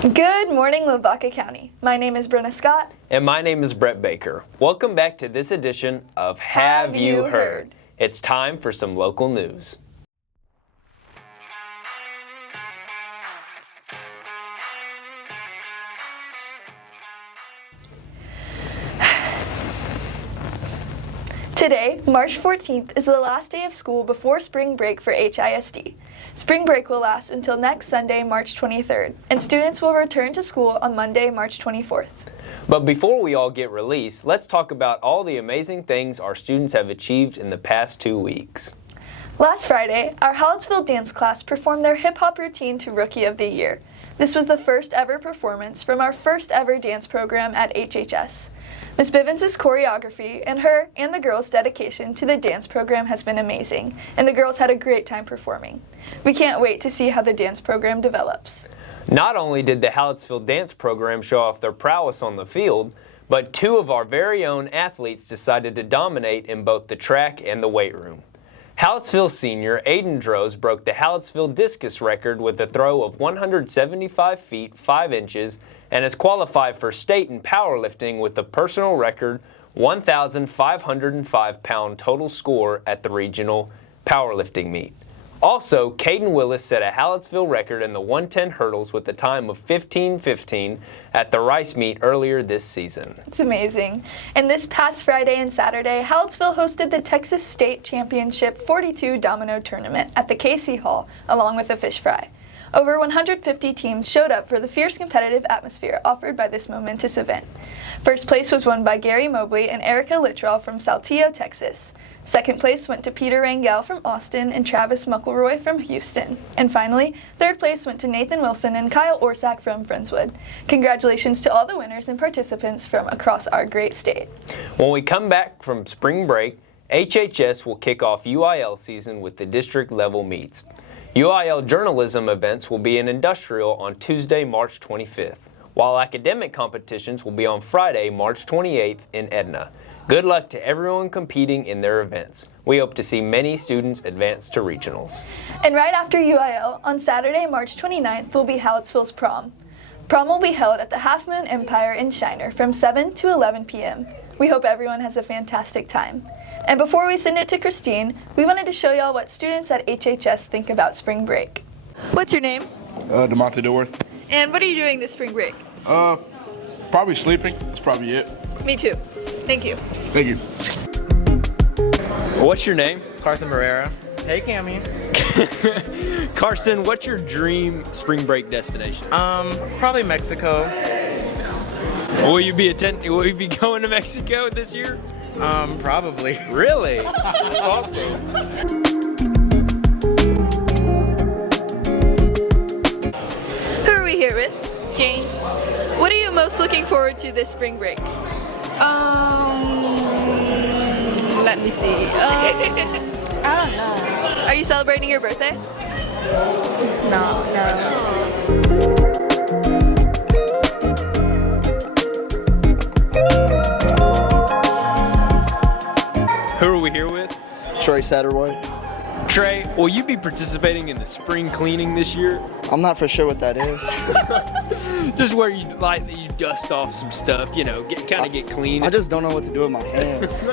Good morning, Lavaca County. My name is Brenna Scott. And my name is Brett Baker. Welcome back to this edition of Have You Heard? It's time for some local news. Today, March 14th, is the last day of school before spring break for HISD. Spring break will last until next Sunday, March 23rd, and students will return to school on Monday, March 24th. But before we all get released, let's talk about all the amazing things our students have achieved in the past 2 weeks. Last Friday, our Hallettsville dance class performed their hip-hop routine to Rookie of the Year. This was the first ever performance from our first ever dance program at HHS. Ms. Bivens' choreography and her and the girls' dedication to the dance program has been amazing, and the girls had a great time performing. We can't wait to see how the dance program develops. Not only did the Hallettsville dance program show off their prowess on the field, but two of our very own athletes decided to dominate in both the track and the weight room. Hallettsville senior Aiden Droz broke the Hallettsville discus record with a throw of 175 feet 5 inches and has qualified for state in powerlifting with a personal record 1,505-pound total score at the regional powerlifting meet. Also, Caden Willis set a Hallettsville record in the 110 hurdles with a time of 15:15 at the Rice meet earlier this season. It's amazing. And this past Friday and Saturday, Hallettsville hosted the Texas State Championship 42 Domino Tournament at the KC Hall, along with a fish fry. Over 150 teams showed up for the fierce competitive atmosphere offered by this momentous event. First place was won by Gary Mobley and Erica Littrell from Saltillo, Texas. Second place went to Peter Rangel from Austin and Travis Muckleroy from Houston. And finally, third place went to Nathan Wilson and Kyle Orsak from Friendswood. Congratulations to all the winners and participants from across our great state. When we come back from spring break, HHS will kick off UIL season with the district level meets. UIL journalism events will be in Industrial on Tuesday, March 25th, while academic competitions will be on Friday, March 28th in Edna. Good luck to everyone competing in their events. We hope to see many students advance to regionals. And right after UIL, on Saturday, March 29th, will be Hallettsville's prom. Prom will be held at the Half Moon Empire in Shiner from 7 to 11 p.m. We hope everyone has a fantastic time. And before we send it to Christine, we wanted to show y'all what students at HHS think about spring break. What's your name? DeMonte Dewar. And what are you doing this spring break? Probably sleeping. That's probably it. Me too. Thank you. Thank you. What's your name? Carson Barrera. Hey, Cammy. Carson, what's your dream spring break destination? Probably Mexico. Will you be going to Mexico this year? Probably. Really? That's awesome. Who are we here with? Jane. What are you most looking forward to this spring break? Let me see. I don't know. Are you celebrating your birthday? No. Who are we here with? Trey Satterwhite. Trey, will you be participating in the spring cleaning this year? I'm not for sure what that is. Just where you dust off some stuff, get clean. I just don't know what to do with my hands.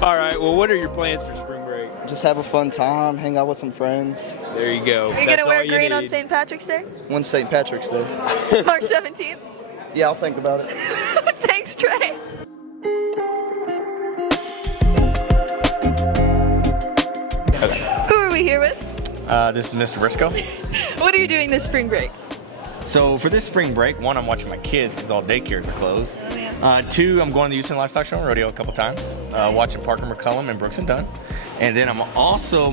All right, well, what are your plans for spring break? Just have a fun time, hang out with some friends. There you go. Are you going to wear green on St. Patrick's Day? When's St. Patrick's Day? March 17th? Yeah, I'll think about it. Thanks, Trey. Who are we here with? This is Mr. Briscoe. What are you doing this spring break? So for this spring break, one, I'm watching my kids because all daycares are closed. Two, I'm going to the Houston Livestock Show and Rodeo a couple times, watching Parker McCullum and Brooks and Dunn. And then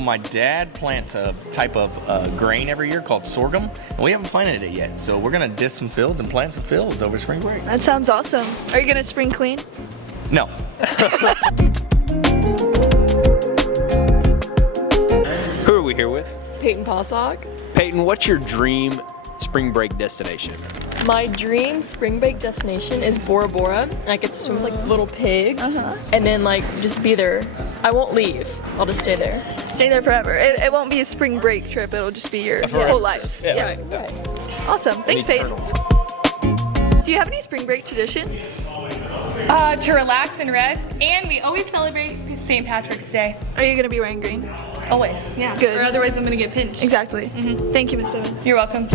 my dad plants a type of grain every year called sorghum, and we haven't planted it yet. So we're going to disc some fields and plant some fields over spring break. That sounds awesome. Are you going to spring clean? No. Who are we here with? Peyton Possock. Peyton, what's your dream spring break destination? My dream spring break destination is Bora Bora, and I get to swim with like little pigs, and then just be there. I won't leave. I'll just stay there. Stay there forever. It won't be a spring break trip. It'll just be your whole life. Yeah. Right. Awesome. Thanks, Peyton. Eternal. Do you have any spring break traditions? To relax and rest, and we always celebrate St. Patrick's Day. Are you going to be wearing green? Always. Yeah. Good. Or otherwise I'm gonna get pinched. Exactly. Thank you, Ms. Bivens. You're welcome.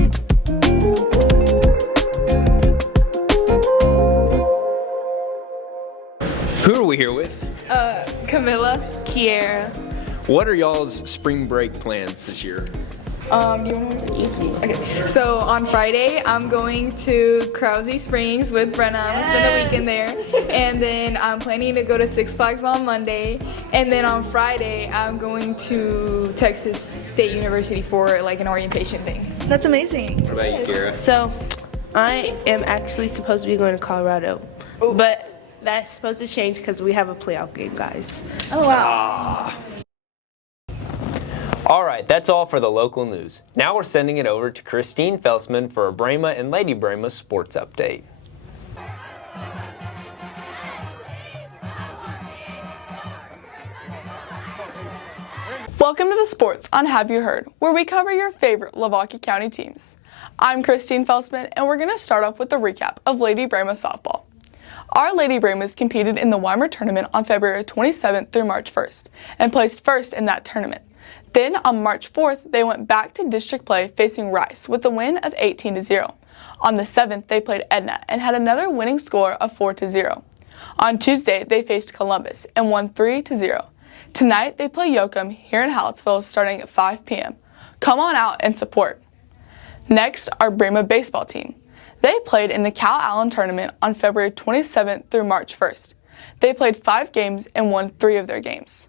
Who are we here with? Camilla. Kiera. What are y'all's spring break plans this year? Do you want to Okay. So on Friday, I'm going to Krause Springs with Brenna. I'm gonna spend the weekend there, and then I'm planning to go to Six Flags on Monday, and then on Friday, I'm going to Texas State University for like an orientation thing. That's amazing. What about you, Kara? So, I am actually supposed to be going to Colorado, but that's supposed to change because we have a playoff game, guys. Oh, wow. All right, that's all for the local news. Now we're sending it over to Christine Felsman for a Brahma and Lady Brahma sports update. Welcome to the Sports on Have You Heard, where we cover your favorite Lavaca County teams. I'm Christine Felsman, and we're going to start off with a recap of Lady Brahma softball. Our Lady Brahmas competed in the Weimar tournament on February 27th through March 1st, and placed first in that tournament. Then, on March 4th, they went back to district play facing Rice with a win of 18-0. On the 7th, they played Edna and had another winning score of 4-0. On Tuesday, they faced Columbus and won 3-0. Tonight, they play Yoakum here in Hallettsville starting at 5 p.m. Come on out and support. Next, our Brahma baseball team. They played in the Cal Allen tournament on February 27th through March 1st. They played 5 games and won 3 of their games.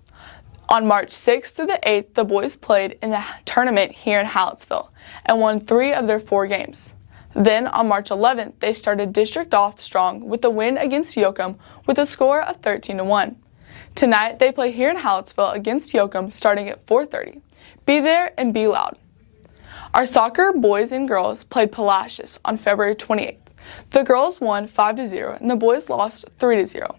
On March 6th through the 8th, the boys played in the tournament here in Hallettsville and won 3 of their 4 games. Then, on March 11th, they started district off strong with a win against Yoakum with a score of 13-1. Tonight, they play here in Hallettsville against Yoakum starting at 4:30. Be there and be loud. Our soccer boys and girls played Palacios on February 28th. The girls won 5-0 and the boys lost 3-0.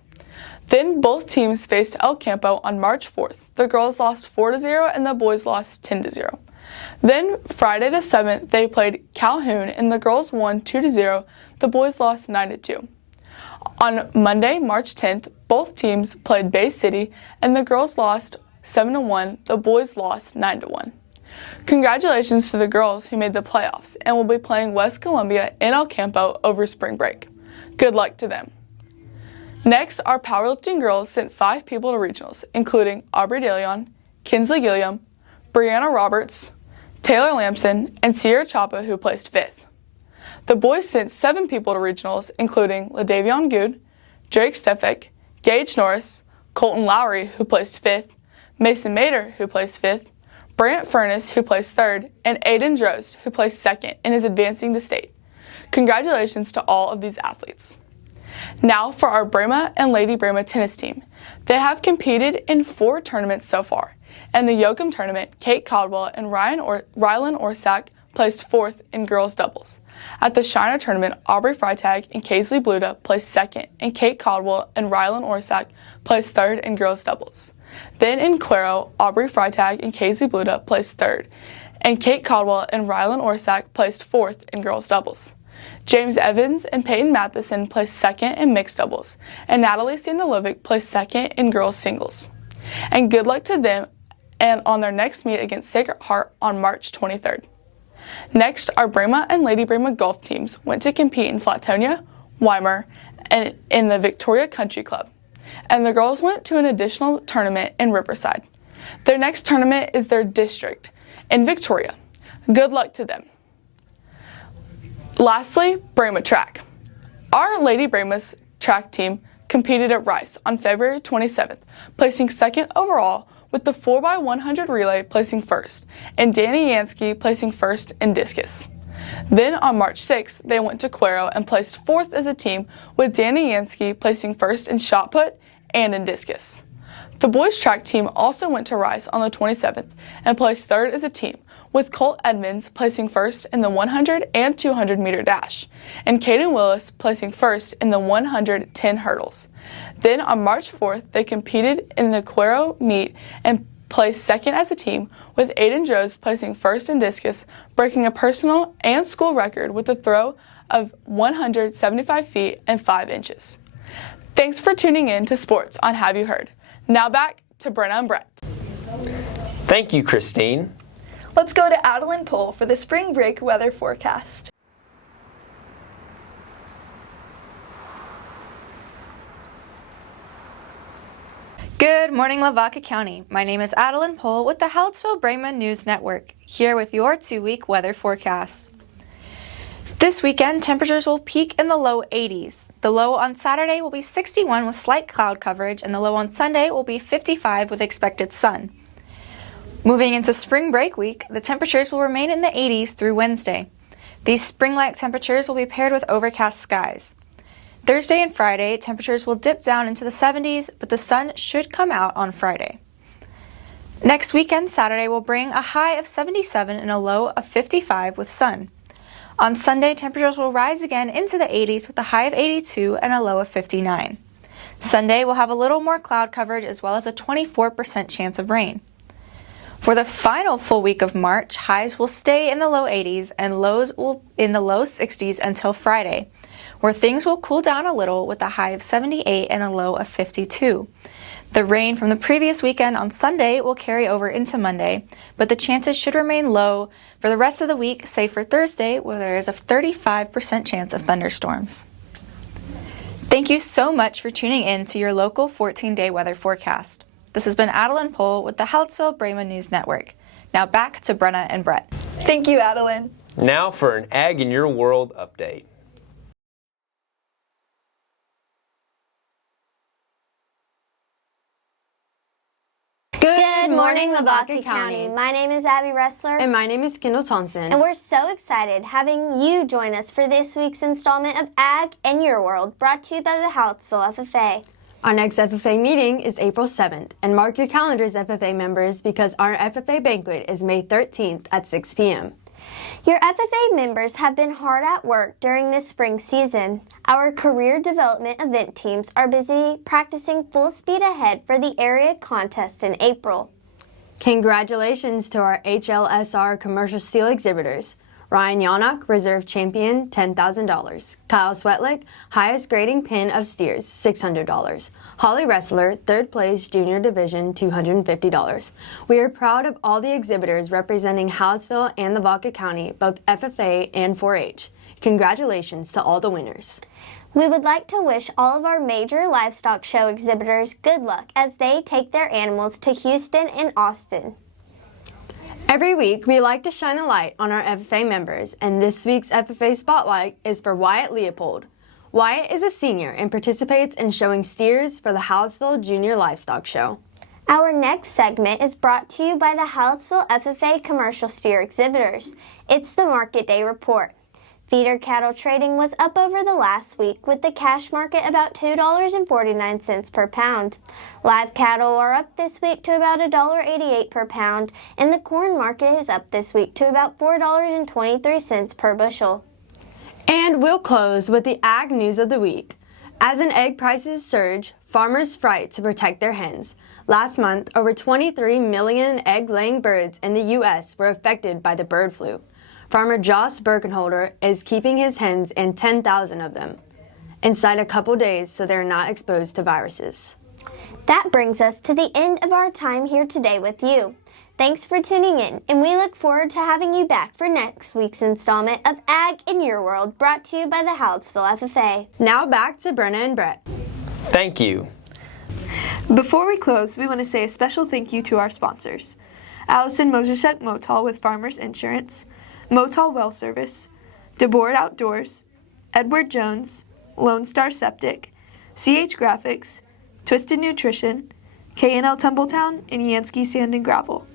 Then both teams faced El Campo on March 4th. The girls lost 4-0 and the boys lost 10-0. Then Friday the 7th, they played Calhoun and the girls won 2-0. The boys lost 9-2. On Monday, March 10th, both teams played Bay City and the girls lost 7-1. The boys lost 9-1. Congratulations to the girls who made the playoffs and will be playing West Columbia in El Campo over spring break. Good luck to them. Next, our powerlifting girls sent 5 people to regionals, including Aubrey DeLeon, Kinsley Gilliam, Brianna Roberts, Taylor Lamson, and Sierra Chapa, who placed 5th. The boys sent 7 people to regionals, including LaDavion Good, Drake Stefik, Gage Norris, Colton Lowry, who placed 5th, Mason Mader, who placed 5th, Brant Furness, who placed 3rd, and Aiden Drost, who placed 2nd and is advancing to state. Congratulations to all of these athletes. Now for our Brahma and Lady Brahma tennis team. They have competed in 4 tournaments so far. In the Yoakum tournament, Kate Caldwell and Rylan Orsak placed 4th in girls doubles. At the Shiner tournament, Aubrey Freitag and Kaisley Bluda placed 2nd, and Kate Caldwell and Rylan Orsak placed 3rd in girls doubles. Then in Cuero, Aubrey Freitag and Kaisley Bluda placed 3rd, and Kate Caldwell and Rylan Orsak placed 4th in girls doubles. James Evans and Peyton Matheson placed 2nd in mixed doubles, and Natalie Standalovic placed 2nd in girls singles. And good luck to them and on their next meet against Sacred Heart on March 23rd. Next, our Brahma and Lady Brahma golf teams went to compete in Flatonia, Weimar, and in the Victoria Country Club. And the girls went to an additional tournament in Riverside. Their next tournament is their district in Victoria. Good luck to them. Lastly, Brahma track. Our Lady Brahma's track team competed at Rice on February 27th, placing 2nd overall, with the 4x100 relay placing 1st, and Danny Yansky placing 1st in discus. Then on March 6th, they went to Cuero and placed 4th as a team, with Danny Yansky placing 1st in shot put and in discus. The boys track team also went to Rice on the 27th and placed 3rd as a team, with Colt Edmonds placing 1st in the 100 and 200 meter dash, and Caden Willis placing 1st in the 110 hurdles. Then on March 4th, they competed in the Cuero meet and placed second as a team, with Aiden Joes placing first in discus, breaking a personal and school record with a throw of 175 feet and 5 inches. Thanks for tuning in to Sports on Have You Heard. Now back to Brenna and Brett. Thank you, Christine. Let's go to Adeline Pohl for the spring break weather forecast. Good morning, Lavaca County. My name is Adeline Pohl with the Hallettsville-Brayma News Network, here with your 2-week weather forecast. This weekend, temperatures will peak in the low 80s. The low on Saturday will be 61 with slight cloud coverage, and the low on Sunday will be 55 with expected sun. Moving into spring break week, the temperatures will remain in the 80s through Wednesday. These spring-like temperatures will be paired with overcast skies. Thursday and Friday, temperatures will dip down into the 70s, but the sun should come out on Friday. Next weekend, Saturday will bring a high of 77 and a low of 55 with sun. On Sunday, temperatures will rise again into the 80s with a high of 82 and a low of 59. Sunday will have a little more cloud coverage as well as a 24% chance of rain. For the final full week of March, highs will stay in the low 80s and lows will in the low 60s until Friday, where things will cool down a little with a high of 78 and a low of 52. The rain from the previous weekend on Sunday will carry over into Monday, but the chances should remain low for the rest of the week, save for Thursday, where there is a 35% chance of thunderstorms. Thank you so much for tuning in to your local 14-day weather forecast. This has been Adeline Pohl with the Hallettsville-Brayma News Network. Now back to Brenna and Brett. Thank you, Adeline. Now for an Ag in Your World update. Good morning, Lavaca County. My name is Abby Ressler. And my name is Kendall Thompson. And we're so excited having you join us for this week's installment of Ag in Your World, brought to you by the Hallettsville FFA. Our next FFA meeting is April 7th, and mark your calendars, FFA members, because our FFA banquet is May 13th at 6 p.m. Your FFA members have been hard at work during this spring season. Our career development event teams are busy practicing full speed ahead for the area contest in April. Congratulations to our HLSR commercial steel exhibitors. Ryan Yannock, Reserve Champion, $10,000. Kyle Swetlick, highest grading pin of steers, $600. Holly Wrestler, third place Junior Division, $250. We are proud of all the exhibitors representing Hallettsville and Lavaca County, both FFA and 4-H. Congratulations to all the winners. We would like to wish all of our major livestock show exhibitors good luck as they take their animals to Houston and Austin. Every week, we like to shine a light on our FFA members, and this week's FFA Spotlight is for Wyatt Leopold. Wyatt is a senior and participates in showing steers for the Hallettsville Junior Livestock Show. Our next segment is brought to you by the Hallettsville FFA Commercial Steer Exhibitors. It's the Market Day Report. Feeder cattle trading was up over the last week, with the cash market about $2.49 per pound. Live cattle are up this week to about $1.88 per pound, and the corn market is up this week to about $4.23 per bushel. And we'll close with the Ag News of the Week. As in egg prices surge, farmers fight to protect their hens. Last month, over 23 million egg-laying birds in the U.S. were affected by the bird flu. Farmer Joss Birkenholder is keeping his hens in 10,000 of them inside a couple days so they're not exposed to viruses. That brings us to the end of our time here today with you. Thanks for tuning in, and we look forward to having you back for next week's installment of Ag in Your World, brought to you by the Hallettsville FFA. Now back to Brenna and Brett. Thank you. Before we close, we want to say a special thank you to our sponsors. Allison Moseshek Motal with Farmers Insurance, Motal Well Service, DeBoard Outdoors, Edward Jones, Lone Star Septic, CH Graphics, Twisted Nutrition, K&L Tumbletown, and Yansky Sand and Gravel.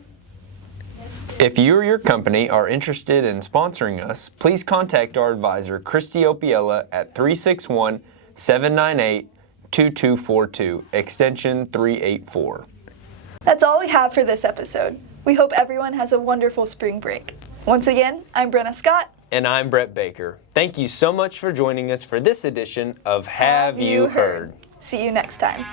If you or your company are interested in sponsoring us, please contact our advisor, Christy Opiella, at 361-798-2242, extension 384. That's all we have for this episode. We hope everyone has a wonderful spring break. Once again, I'm Brenna Scott. And I'm Brett Baker. Thank you so much for joining us for this edition of Have You Heard? See you next time.